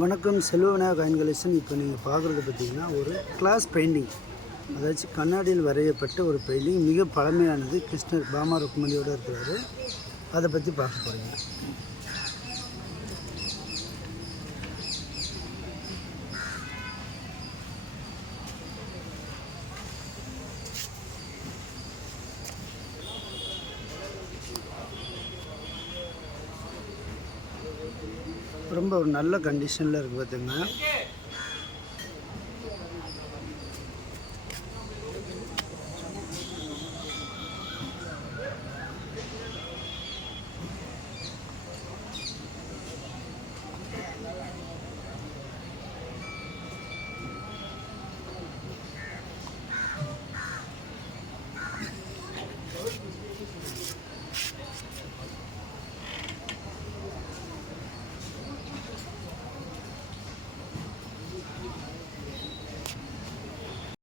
வணக்கம், Selvavinayagar coin collection. இப்போ நீங்கள் பார்க்குறது பார்த்தீங்கன்னா ஒரு கிளாஸ் பெயிண்டிங், அதாச்சும் கண்ணாடியில் வரையப்பட்ட ஒரு பெயிண்டிங். மிக பழமையானது. கிருஷ்ணர் பாமா ருக்மணியோடு இருக்கிறாரு. அதை பற்றி பார்க்க போகிறீங்க. ரொம்ப ஒரு நல்ல கண்டிஷனில் இருக்குது பார்த்துங்க.